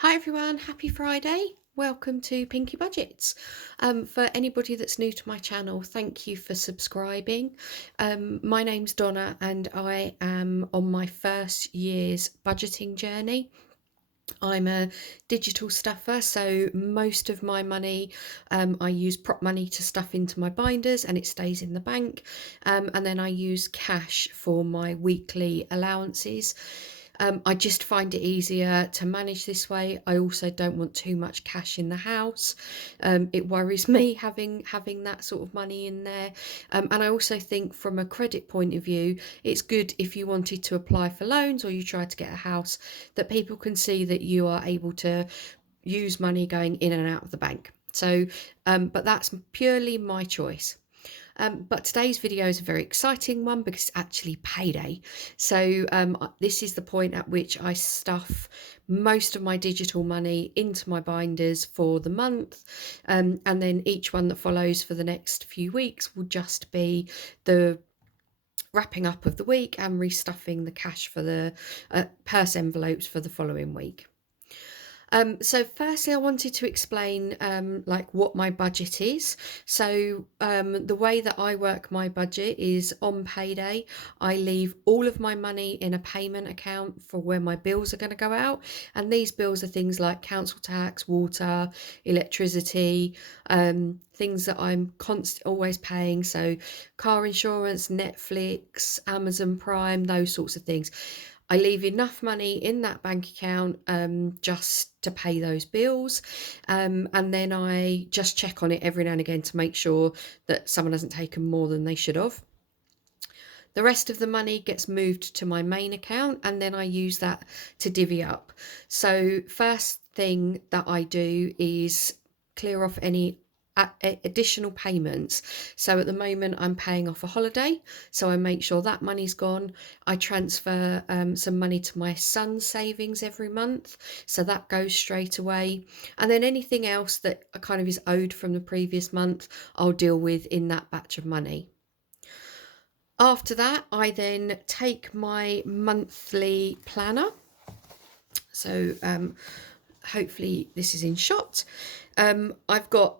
Hi everyone, happy Friday. Welcome to Pinky Budgets. For anybody that's new to my channel, thank you for subscribing. My name's Donna and I am on my first year's budgeting journey. I'm a digital stuffer, so most of my money I use prop money to stuff into my binders and it stays in the bank, and then I use cash for my weekly allowances. I just find it easier to manage this way. I also don't want too much cash in the house. It worries me having that sort of money in there, and I also think from a credit point of view, it's good if you wanted to apply for loans or you tried to get a house, that people can see that you are able to use money going in and out of the bank. So, but that's purely my choice. But today's video is a very exciting one because it's actually payday. So this is the point at which I stuff most of my digital money into my binders for the month. And then each one that follows for the next few weeks will just be the wrapping up of the week and restuffing the cash for the purse envelopes for the following week. So firstly, I wanted to explain like what my budget is. So the way that I work my budget is on payday, I leave all of my money in a payment account for where my bills are going to go out. And these bills are things like council tax, water, electricity, things that I'm always paying. So car insurance, Netflix, Amazon Prime, those sorts of things. I leave enough money in that bank account just to pay those bills, and then I just check on it every now and again to make sure that someone hasn't taken more than they should have. The rest of the money gets moved to my main account and then I use that to divvy up. So first thing that I do is clear off any additional payments. So at the moment I'm paying off a holiday, so I make sure that money's gone. I transfer some money to my son's savings every month, so that goes straight away. And then anything else that kind of is owed from the previous month, I'll deal with in that batch of money. After that, I then take my monthly planner. So hopefully this is in shot. I've got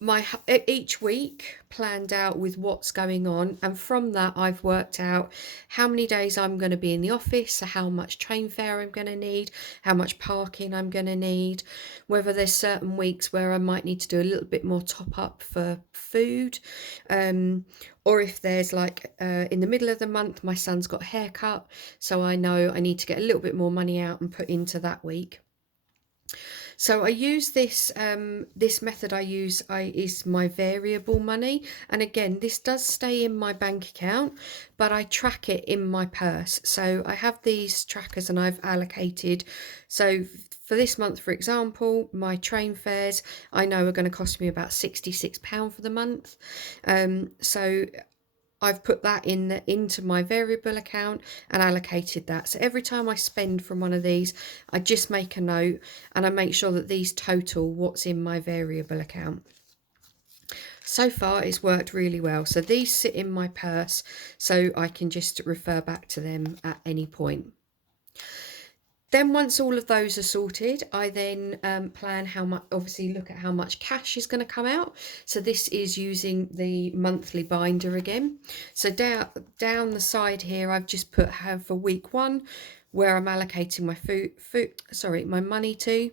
my each week planned out with what's going on, and from that I've worked out how many days I'm going to be in the office, so how much train fare I'm going to need, how much parking I'm going to need, whether there's certain weeks where I might need to do a little bit more top up for food, or if there's like in the middle of the month my son's got a haircut, so I know I need to get a little bit more money out and put into that week. So I use this this method I use is my variable money, and again this does stay in my bank account, but I track it in my purse. So I have these trackers and I've allocated, so for this month, for example, my train fares I know are going to cost me about £66 for the month. So I've put that into my variable account and allocated that. So every time I spend from one of these, I just make a note and I make sure that these total what's in my variable account. So far it's worked really well. So these sit in my purse so I can just refer back to them at any point. Then once all of those are sorted, I then plan how much, obviously look at how much cash is going to come out. So this is using the monthly binder again. So down the side here, I've just put for week one, where I'm allocating my money to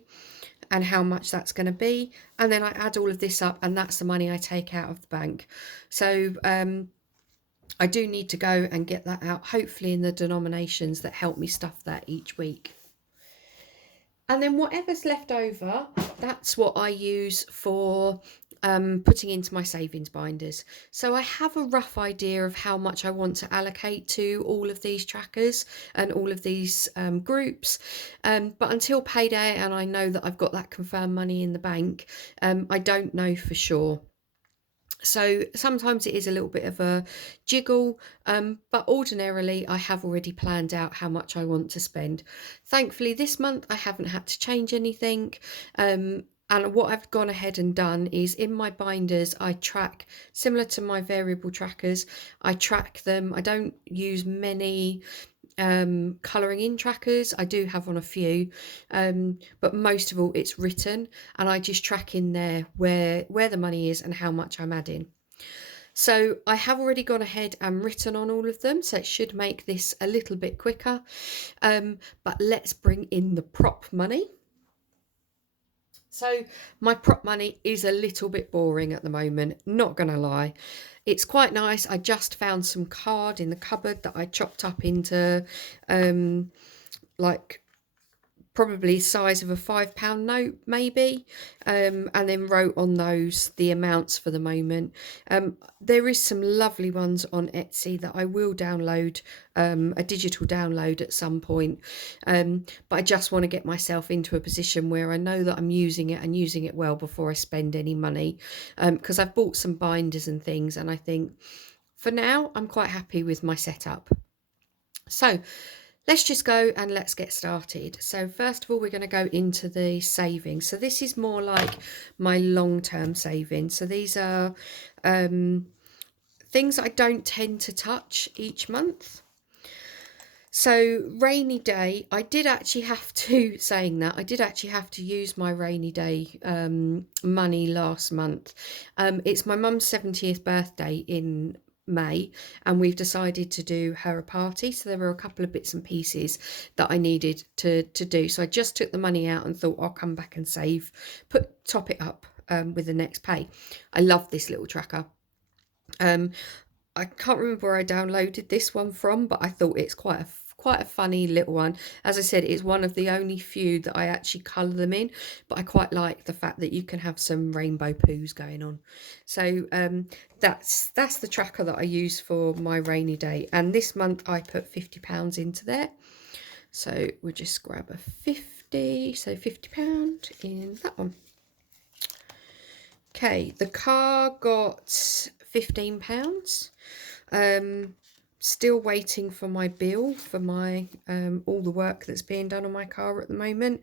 and how much that's going to be. And then I add all of this up and that's the money I take out of the bank. So I do need to go and get that out, hopefully in the denominations that help me stuff that each week. And then whatever's left over, that's what I use for putting into my savings binders. So I have a rough idea of how much I want to allocate to all of these trackers and all of these groups. But until payday and I know that I've got that confirmed money in the bank, I don't know for sure. So sometimes it is a little bit of a jiggle, but ordinarily I have already planned out how much I want to spend. Thankfully this month I haven't had to change anything, and what I've gone ahead and done is in my binders I track, similar to my variable trackers, I track them. I don't use many colouring in trackers. I do have on a few, but most of all it's written, and I just track in there where the money is and how much I'm adding. So I have already gone ahead and written on all of them, so it should make this a little bit quicker. But let's bring in the prop money. So my prop money is a little bit boring at the moment, not gonna lie. It's quite nice. I just found some card in the cupboard that I chopped up into like probably size of a £5 note maybe, and then wrote on those the amounts for the moment. There is some lovely ones on Etsy that I will download, a digital download at some point, but I just want to get myself into a position where I know that I'm using it and using it well before I spend any money, because I've bought some binders and things, and I think for now I'm quite happy with my setup. So let's just go and let's get started. So first of all, we're going to go into the savings. So this is more like my long-term savings. So these are things I don't tend to touch each month. So rainy day, I did actually have to, saying that, I did actually have to use my rainy day money last month. It's my mum's 70th birthday in May, and we've decided to do her a party, so there were a couple of bits and pieces that I needed to do. So I just took the money out and thought I'll come back and save, top it up with the next pay. I love this little tracker. I can't remember where I downloaded this one from, but I thought it's quite a funny little one. As I said, it's one of the only few that I actually colour them in, but I quite like the fact that you can have some rainbow poos going on. So that's the tracker that I use for my rainy day, and this month I put £50 into there. So we'll just grab a 50, so £50 in that one. Okay, the car got £15. Still waiting for my bill for my all the work that's being done on my car at the moment.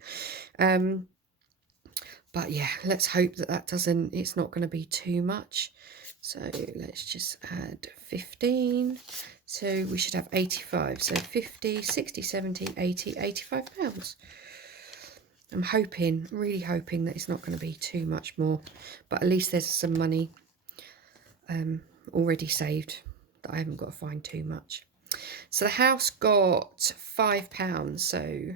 But yeah, let's hope that doesn't, it's not going to be too much. So let's just add 15. So we should have 85. So 50, 60, 70, 80, £85. I'm hoping, really hoping that it's not going to be too much more, but at least there's some money already saved that I haven't got to find too much. So the house got £5, so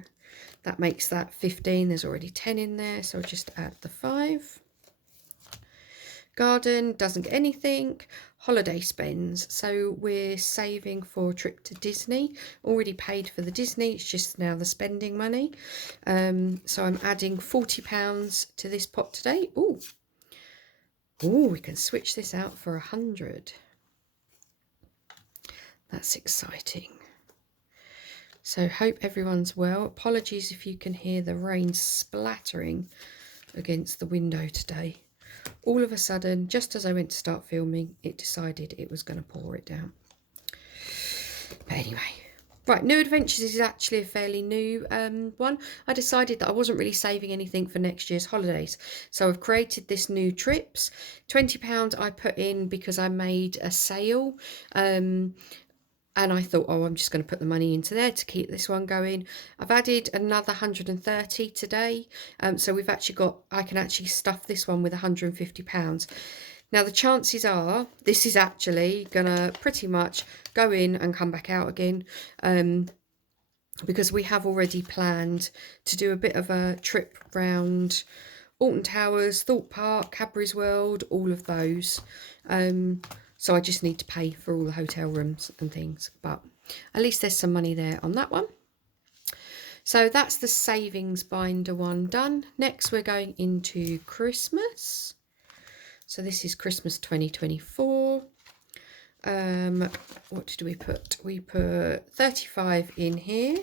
that makes that 15. There's already 10 in there, so I'll just add the 5. Garden doesn't get anything. Holiday spends, so we're saving for a trip to Disney. Already paid for the Disney, it's just now the spending money. So I'm adding £40 to this pot today. Oh, we can switch this out for 100. That's exciting. So hope everyone's well. Apologies if you can hear the rain splattering against the window today. All of a sudden, just as I went to start filming, it decided it was going to pour it down. But anyway, right, New Adventures is actually a fairly new one. I decided that I wasn't really saving anything for next year's holidays, so I've created this new trips. £20 I put in because I made a sale, and I thought, oh, I'm just going to put the money into there to keep this one going. I've added another 130 today. So we've actually got, I can actually stuff this one with £150. Now, the chances are this is actually going to pretty much go in and come back out again, because we have already planned to do a bit of a trip round Alton Towers, Thorpe Park, Cadbury's World, all of those. So I just need to pay for all the hotel rooms and things, but at least there's some money there on that one. So that's the savings binder one done. Next we're going into Christmas. So this is Christmas 2024. What did we put? We put 35 in here.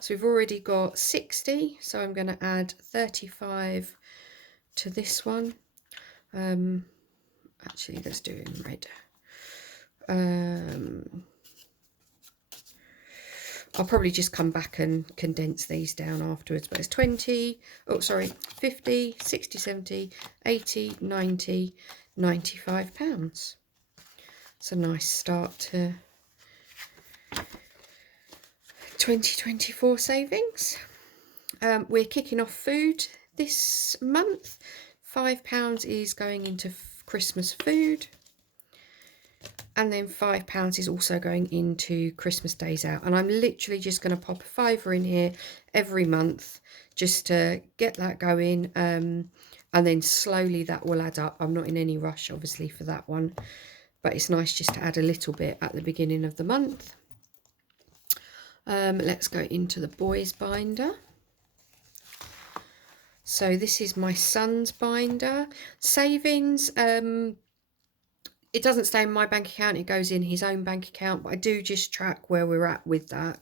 So we've already got 60. So I'm going to add 35 to this one. Actually, let's do it in red. I'll probably just come back and condense these down afterwards, but it's 20, oh sorry, 50, 60, 70, 80, 90, £95. It's a nice start to 2024 savings. We're kicking off food this month. £5 is going into Christmas food. And then £5 is also going into Christmas days out. And I'm literally just going to pop a fiver in here every month just to get that going. And then slowly that will add up. I'm not in any rush, obviously, for that one. But it's nice just to add a little bit at the beginning of the month. Let's go into the boys binder. So this is my son's binder. Savings, it doesn't stay in my bank account, it goes in his own bank account, but I do just track where we're at with that.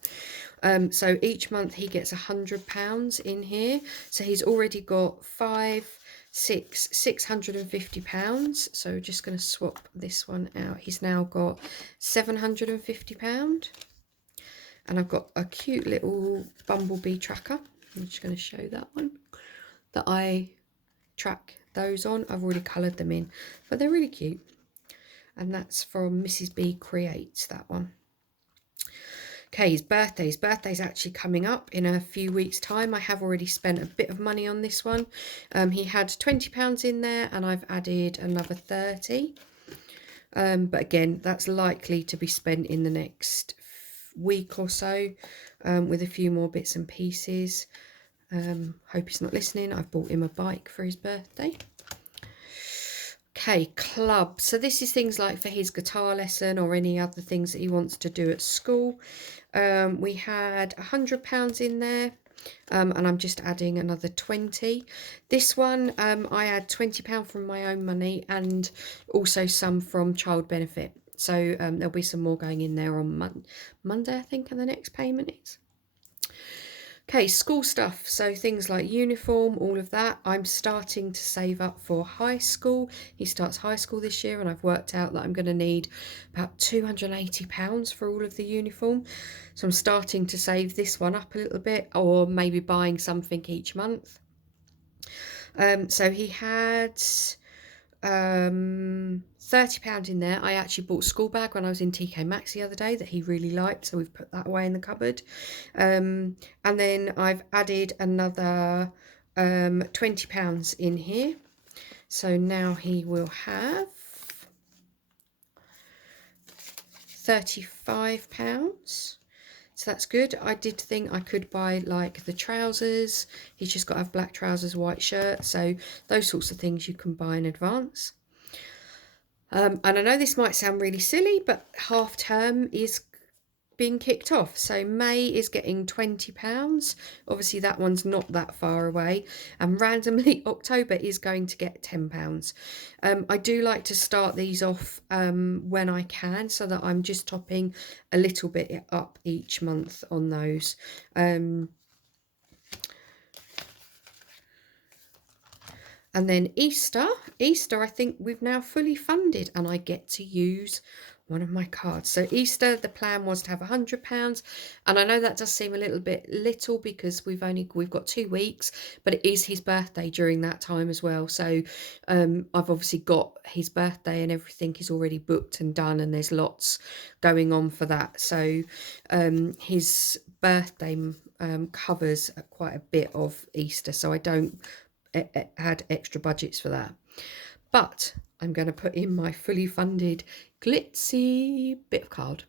So each month he gets £100 in here. So he's already got £650. So we're just going to swap this one out. He's now got £750. And I've got a cute little bumblebee tracker. I'm just going to show that one, that I track those on. I've already coloured them in, but they're really cute. And that's from Mrs. B Creates, that one. Okay, his birthday. His birthday's actually coming up in a few weeks' time. I have already spent a bit of money on this one. He had £20 in there, and I've added another 30. But again, that's likely to be spent in the next week or so, with a few more bits and pieces. Hope he's not listening. I've bought him a bike for his birthday. Okay, club. So this is things like for his guitar lesson or any other things that he wants to do at school. We had £100 in there, and I'm just adding another 20. This one, I add £20 from my own money and also some from child benefit. So there'll be some more going in there on Monday, I think, and the next payment is. Okay, school stuff. So things like uniform, all of that. I'm starting to save up for high school. He starts high school this year, and I've worked out that I'm going to need about £280 for all of the uniform. So I'm starting to save this one up a little bit, or maybe buying something each month. So he had £30 in there. I actually bought a school bag when I was in TK Maxx the other day that he really liked, so we've put that away in the cupboard. And then I've added another £20 in here, so now he will have £35. So that's good. I did think I could buy like the trousers. He's just got to have black trousers, white shirt. So those sorts of things you can buy in advance. And I know this might sound really silly, but half term is being kicked off. So May is getting £20. Obviously that one's not that far away. And randomly October is going to get £10. I do like to start these off when I can, so that I'm just topping a little bit up each month on those. And then Easter, I think we've now fully funded, and I get to use one of my cards. So Easter, the plan was to have £100, and I know that does seem a little bit little because we've got 2 weeks, but it is his birthday during that time as well. So I've obviously got his birthday and everything is already booked and done, and there's lots going on for that. So his birthday covers quite a bit of Easter, so I don't add extra budgets for that. But I'm going to put in my fully funded glitzy bit of card.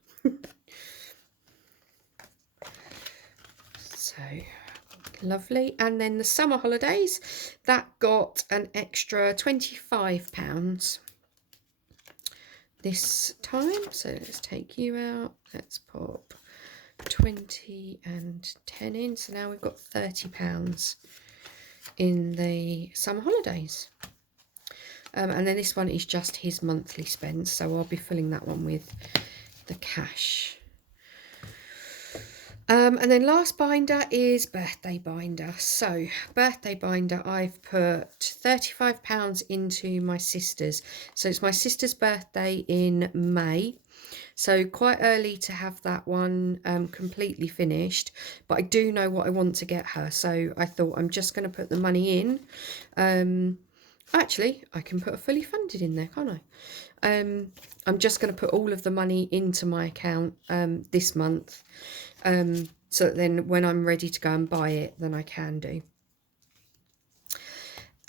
So lovely. And then the summer holidays, that got an extra £25 this time. So let's take you out. Let's pop 20 and 10 in. So now we've got £30 in the summer holidays. And then this one is just his monthly spend, so I'll be filling that one with the cash. And then last binder is birthday binder. So birthday binder, I've put £35 into my sister's. So it's my sister's birthday in May. So quite early to have that one completely finished, but I do know what I want to get her. So I thought I'm just going to put the money in. Actually, I can put a fully funded in there, can't I? I'm just going to put all of the money into my account this month. so that then when I'm ready to go and buy it, then I can do.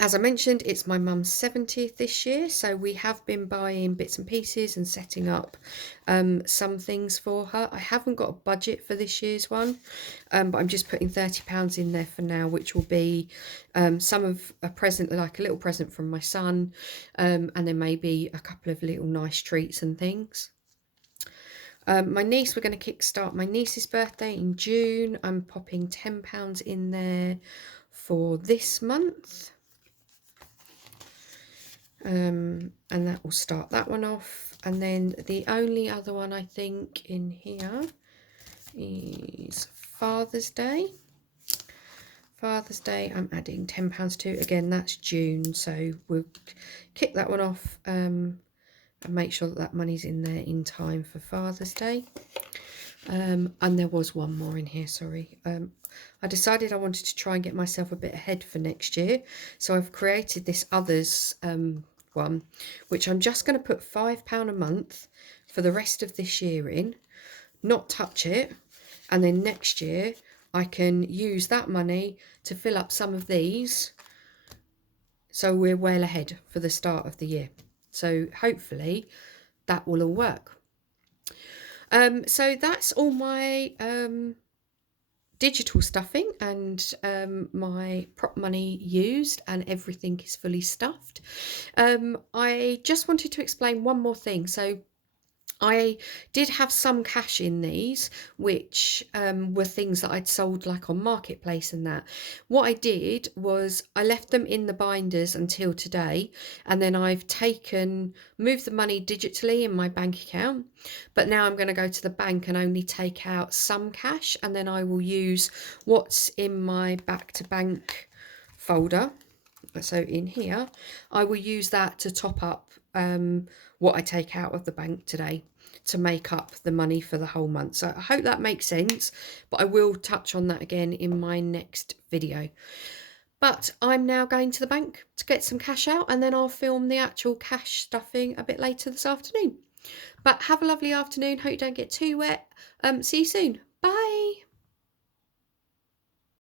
As I mentioned, it's my mum's 70th this year, so we have been buying bits and pieces and setting up some things for her. I haven't got a budget for this year's one, but I'm just putting £30 in there for now, which will be some of a present, like a little present from my son, and then maybe a couple of little nice treats and things. My niece, we're going to kickstart my niece's birthday in June. I'm popping £10 in there for this month. And that will start that one off. And then the only other one I think in here is Father's Day. Father's Day I'm adding £10 to. Again, that's June, so we'll kick that one off and make sure that that money's in there in time for Father's Day. And there was one more in here, sorry. I decided I wanted to try and get myself a bit ahead for next year, so I've created this others one, which I'm just going to put £5 a month for the rest of this year in, not touch it, and then next year I can use that money to fill up some of these, so we're well ahead for the start of the year. So hopefully that will all work. So that's all my digital stuffing and my prop money used, and everything is fully stuffed. I just wanted to explain one more thing. So I did have some cash in these, which were things that I'd sold like on Marketplace and that. What I did was I left them in the binders until today, and then I've moved the money digitally in my bank account, but now I'm going to go to the bank and only take out some cash, and then I will use what's in my back to bank folder. So in here, I will use that to top up what I take out of the bank today to make up the money for the whole month. So I hope that makes sense, but I will touch on that again in my next video. But I'm now going to the bank to get some cash out, and then I'll film the actual cash stuffing a bit later this afternoon. But have a lovely afternoon. Hope you don't get too wet. See you soon.